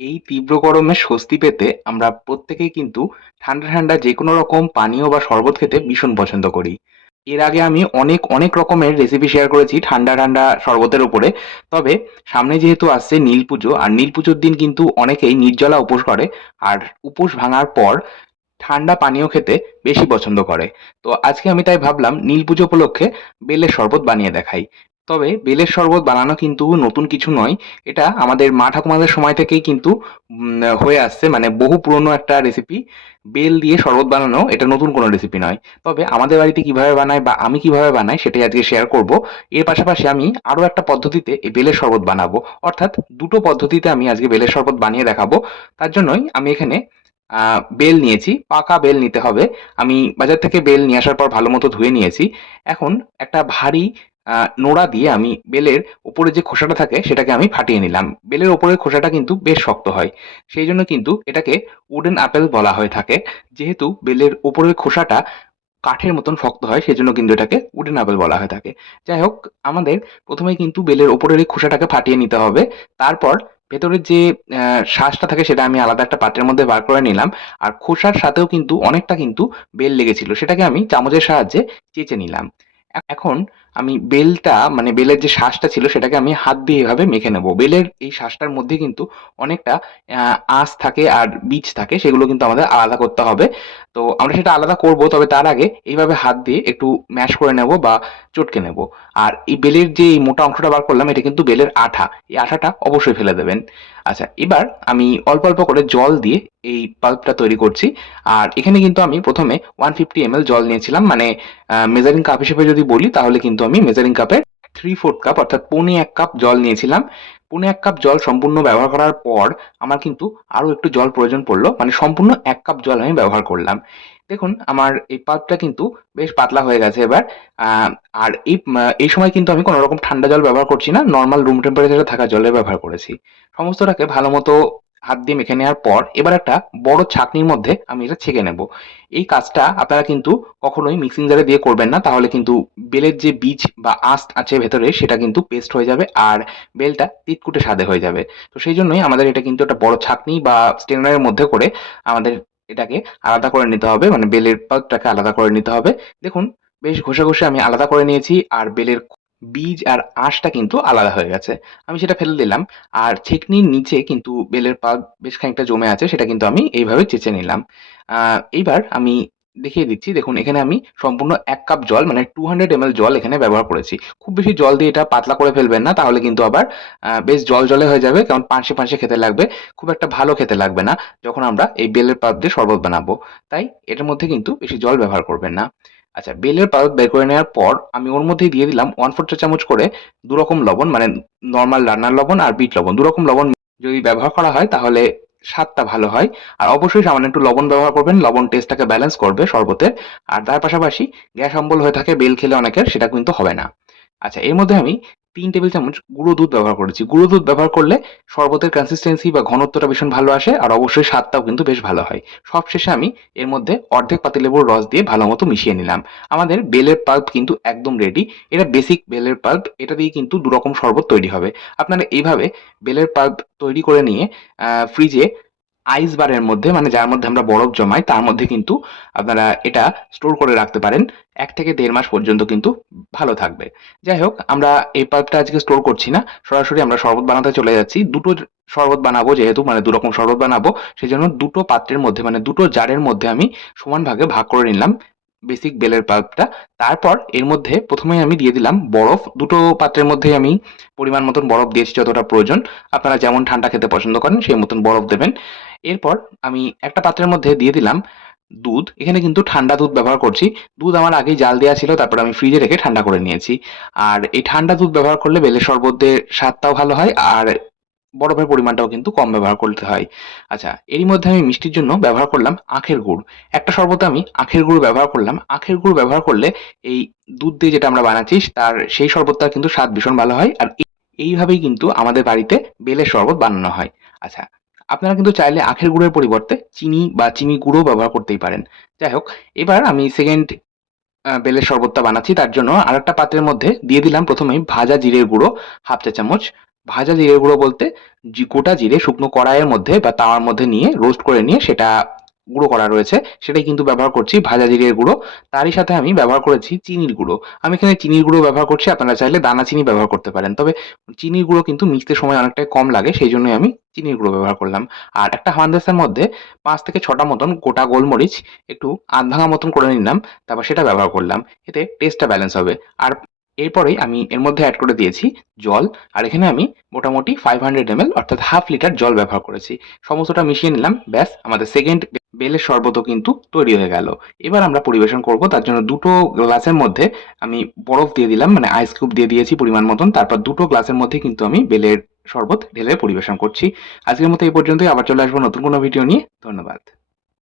এই তীব্র গরমে স্বস্তি পেতে আমরা প্রত্যেকেই কিন্তু ঠান্ডা ঠান্ডা যে কোনো রকম পানীয় বা শরবত খেতে ভীষণ পছন্দ করি। এর আগে আমি অনেক অনেক রকমের রেসিপি শেয়ার করেছি ঠান্ডা ঠান্ডা শরবতের উপরে। তবে সামনে যেহেতু আসছে নীল পুজো, আর নীল পুজোর দিন কিন্তু অনেকেই নির্জলা উপোস করে, আর উপোস ভাঙার পর ঠান্ডা পানীয় খেতে বেশি পছন্দ করে। তো আজকে আমি তাই ভাবলাম নীল পুজো উপলক্ষে বেলের শরবত বানিয়ে দেখাই। তবে বেলের শরবত বানানো কিন্তু নতুন কিছু নয়। এটা আমাদের মা ঠাকুমাদের সময় থেকেই কিন্তু হয়ে আসছে মানে বহু পুরনো একটা রেসিপি বেল দিয়ে শরবত বানানো এটা নতুন কোনো রেসিপি নয়। তবে আমাদের বাড়িতে কীভাবে বানাই বা আমি কীভাবে বানাই সেটাই আজকে শেয়ার করব। এর পাশাপাশি আমি আরও একটা পদ্ধতিতে এই বেলের শরবত বানাবো। অর্থাৎ দুটো পদ্ধতিতে আমি আজকে বেলের শরবত বানিয়ে দেখাবো। তার জন্যই আমি এখানে বেল নিয়েছি, পাকা বেল নিতে হবে। আমি বাজার থেকে বেল নিয়ে আসার পর ভালো মতো ধুয়ে নিয়েছি। এখন একটা ভারী নোড়া দিয়ে আমি বেলের উপরে যে খোসাটা থাকে সেটাকে আমি ফাটিয়ে নিলাম। বেলের উপরের খোসাটা কিন্তু বেশ শক্ত হয়। সেই জন্য কিন্তু এটাকে উডেন আপেল বলা হয়ে থাকে। যেহেতু বেলের উপরের খোসাটা কাঠের মতন শক্ত হয়, সেজন্য কিন্তু এটাকে উডেন আপেল বলা হয়ে থাকে। যাই হোক, আমাদের প্রথমে কিন্তু বেলের ওপরের এই খোসাটাকে ফাটিয়ে নিতে হবে। তারপর ভেতরের যে শ্বাসটা থাকে সেটা আমি আলাদা একটা পাত্রের মধ্যে বার করে নিলাম। আর খোসার সাথেও কিন্তু অনেকটা কিন্তু বেল লেগেছিল। সেটাকে আমি চামচের সাহায্যে চেঁচে নিলাম। এখন আমি বেলটা মানে বেলের যে শ্বাসটা ছিল সেটাকে আমি হাত দিয়ে এভাবে মেখে নেব। বেলের এই শ্বাসটার মধ্যে কিন্তু অনেকটা আঁশ থাকে আর বীজ থাকে, সেগুলো কিন্তু আমাদের আলাদা করতে হবে। তো আমরা সেটা আলাদা করব, তবে তার আগে এইভাবে হাত দিয়ে একটু ম্যাশ করে নেব বা চটকে নেব। আর এই বেলের যে এই মোটা অংশটা বার করলাম, এটা কিন্তু বেলের আঠা। এই আঠাটা অবশ্যই ফেলে দেবেন। আচ্ছা এবার আমি অল্প অল্প করে জল দিয়ে এই পাল্পটা তৈরি করছি। আর এখানে কিন্তু আমি প্রথমে ওয়ান ফিফটি এম জল নিয়েছিলাম। মানে মেজারিং কাপ হিসেবে যদি বলি, তাহলে কিন্তু আমি মেজারিং কাপের থ্রি ফোর্থ কাপ অর্থাৎ পৌনে এক কাপ জল নিয়েছিলাম। পৌনে এক কাপ জল সম্পূর্ণ ব্যবহার করার পর আমার কিন্তু আরও একটু জল প্রয়োজন পড়ল। মানে সম্পূর্ণ এক কাপ জল আমি ব্যবহার করলাম। দেখুন, আমার এই পাল্পটা কিন্তু বেশ পাতলা হয়ে গেছে এবার। আর এই এই সময় কিন্তু আমি কোনো রকম ঠান্ডা জল ব্যবহার করছি না। নর্মাল রুম টেম্পারেচারে থাকা জলে ব্যবহার করেছি। সমস্তটাকে ভালো মতো হাত দিয়ে মেখে নেওয়ার পর এবার একটা বড় ছাঁকনির মধ্যে আমি এটা ছেঁকে নেব। এই কাজটা আপনারা কিন্তু কখনোই মিক্সিং জারে দিয়ে করবেন না, তাহলে কিন্তু বেলের যে বীজ বা আঁশ আছে ভেতরে সেটা কিন্তু পেস্ট হয়ে যাবে আর বেলটা তিতকুটে স্বাদে হয়ে যাবে। তো সেই জন্যই আমাদের এটা কিন্তু একটা বড় ছাঁকনি বা স্টেনারের মধ্যে করে আমাদের এটাকে আলাদা করে নিতে হবে মানে বেলের পাল্পটাকে আলাদা করে নিতে হবে। দেখুন, বেশ ঘষে ঘষে আমি আলাদা করে নিয়েছি আর বেলের বীজ আর আঁশটা কিন্তু আলাদা হয়ে গেছে। আমি সেটা ফেলে দিলাম। আর ছেঁকনির নিচে কিন্তু বেলের পাল্প বেশ খানিকটা জমে আছে, সেটা কিন্তু আমি এইভাবে চেঁচে নিলাম। এইবার আমি দেখিয়ে দিচ্ছি, দেখুন, এখানে আমি সম্পূর্ণ এক কাপ জল মানে টু হান্ড্রেড এম জল এখানে ব্যবহার করেছি। খুব বেশি জল দিয়ে এটা পাতলা করে ফেলবেন না, তাহলে কিন্তু আবার বেশ জল জলে হয়ে যাবে, কারণ পাঁচশে পাঁচশে খেতে লাগবে, খুব একটা ভালো খেতে লাগবে না, যখন আমরা এই বেলের পাল্প দিয়ে শরবত বানাবো। তাই এটার মধ্যে কিন্তু বেশি জল ব্যবহার করবেন না। আচ্ছা বেলের পাত বের করে নেওয়ার পর আমি ওর মধ্যেই দিয়ে দিলাম ওয়ান ফোর চা চামচ করে দু রকম লবণ মানে নর্মাল রান্নার লবণ আর বিট লবণ। দু রকম লবণ যদি ব্যবহার করা হয় তাহলে স্বাদটা ভালো হয়। আর অবশ্যই সামান্য একটু লবণ ব্যবহার করবেন, লবণ টেস্টটাকে ব্যালেন্স করবে শরবতের আর তার পাশাপাশি গ্যাস অম্বল হয়ে থাকে, বেল খেলে অনেকের, সেটা কিন্তু হবে না। আচ্ছা এর মধ্যে আমি তিন টেবিল চামচ গুঁড়ো দুধ ব্যবহার করেছি। গুঁড়ো দুধ ব্যবহার করলে শরবতের কনসিস্টেন্সি বা ঘনত্বটা ভীষণ ভালো আসে আর অবশ্যই স্বাদটাও কিন্তু বেশ ভালো হয়। সবশেষে আমি এর মধ্যে অর্ধেক পাতিলেবুর রস দিয়ে ভালো মতো মিশিয়ে নিলাম। আমাদের বেলের পাল্প কিন্তু একদম রেডি এটা বেসিক বেলের পাল্প এটা দিয়ে কিন্তু দু রকম শরবত তৈরি হবে। আপনারা এইভাবে বেলের পাল্প তৈরি করে নিয়ে ফ্রিজে আইস বারের মধ্যে মানে যার মধ্যে আমরা বরফ জমাই, তার মধ্যে কিন্তু আপনারা এটা স্টোর করে রাখতে পারেন। এক থেকে দেড় মাস পর্যন্ত কিন্তু ভালো থাকবে। যাই হোক, আমরা এই পাল্পটা আজকে স্টোর করছি না। সরাসরি আমরা শরবত বানাতে চলে যাচ্ছি। দুটো শরবত বানাবো যেহেতু মানে দু রকম শরবত বানাবো। সেই জন্য দুটো পাত্রের মধ্যে মানে দুটো জারের মধ্যে আমি সমান ভাগে ভাগ করে নিলাম বেসিক বেলের পাল্পটা তারপর এর মধ্যে প্রথমেই আমি দিয়ে দিলাম বরফ। দুটো পাত্রের মধ্যে আমি পরিমাণ মতন বরফ দিয়েছি যতটা প্রয়োজন। আপনারা যেমন ঠান্ডা খেতে পছন্দ করেন, সেই মতন বরফ দেবেন। এরপর আমি একটা পাত্রের মধ্যে দিয়ে দিলাম দুধ। এখানে কিন্তু ঠান্ডা দুধ ব্যবহার করছি। দুধ আমার আগেই জাল দেওয়া ছিল, তারপর আমি ফ্রিজে রেখে ঠান্ডা করে নিয়েছি। আর এই ঠান্ডা দুধ ব্যবহার করলে বেলের শরবতের স্বাদটাও ভালো হয়, আর বরফের পরিমাণটাও কিন্তু কম ব্যবহার করতে হয়। আচ্ছা এরই মধ্যে আমি মিষ্টির জন্য ব্যবহার করলাম আখের গুড়। একটা শরবতে আমি আখের গুড় ব্যবহার করলাম। আখের গুড় ব্যবহার করলে এই দুধ দিয়ে যেটা আমরা বানাচ্ছি, তার সেই শরবতটার কিন্তু স্বাদ ভীষণ ভালো হয়। আর এইভাবেই কিন্তু আমাদের বাড়িতে বেলের শরবত বানানো হয়। আচ্ছা আপনারা কিন্তু চাইলে আখের গুঁড়ের পরিবর্তে চিনি বা চিনি গুঁড়ো ব্যবহার করতেই পারেন। যাই হোক, এবার আমি সেকেন্ড বেলের শরবতটা বানাচ্ছি। তার জন্য আর একটা পাত্রের মধ্যে দিয়ে দিলাম প্রথমে ভাজা জিরের গুঁড়ো, হাফ চা চামচ। ভাজা জিরে গুঁড়ো বলতে গোটা জিরে শুকনো কড়াইয়ের মধ্যে বা তাওয়ার মধ্যে নিয়ে রোস্ট করে নিয়ে সেটা গুঁড়ো করা রয়েছে, সেটাই কিন্তু ব্যবহার করছি ভাজা জিরের গুঁড়ো। তারই সাথে আমি ব্যবহার করেছি চিনির গুঁড়ো। আমি এখানে চিনির গুঁড়ো ব্যবহার করছি, আপনারা চাইলে দানা চিনি ব্যবহার করতে পারেন। তবে চিনির গুঁড়ো কিন্তু মিশতে সময় অনেকটাই কম লাগে, সেই জন্যই আমি চিনির গুঁড়ো ব্যবহার করলাম। আর একটা হামানদেসের মধ্যে পাঁচ থেকে ছটা মতন গোটা গোলমরিচ একটু আধ ভাঙা মতন করে নিলাম, তারপর সেটা ব্যবহার করলাম। এতে টেস্টটা ব্যালেন্স হবে। আর এরপরেই আমি এর মধ্যে অ্যাড করে দিয়েছি জল। আর এখানে আমি মোটামুটি ফাইভ হান্ড্রেড এমএল অর্থাৎ হাফ লিটার জল ব্যবহার করেছি। সমস্তটা মিশিয়ে নিলাম, ব্যাস আমাদের সেকেন্ড বেলের শরবতও কিন্তু তৈরি হয়ে গেল। এবার আমরা পরিবেশন করব, তার জন্য দুটো গ্লাসের মধ্যে আমি বরফ দিয়ে দিলাম মানে আইস কিউব দিয়ে দিয়েছি পরিমাণ মতন, তারপর দুটো গ্লাসের মধ্যে কিন্তু আমি বেলের শরবত ঢেলে পরিবেশন করছি। আজকের মতো এই পর্যন্তই, আবার চলে আসব নতুন কোনো ভিডিও নিয়ে। ধন্যবাদ।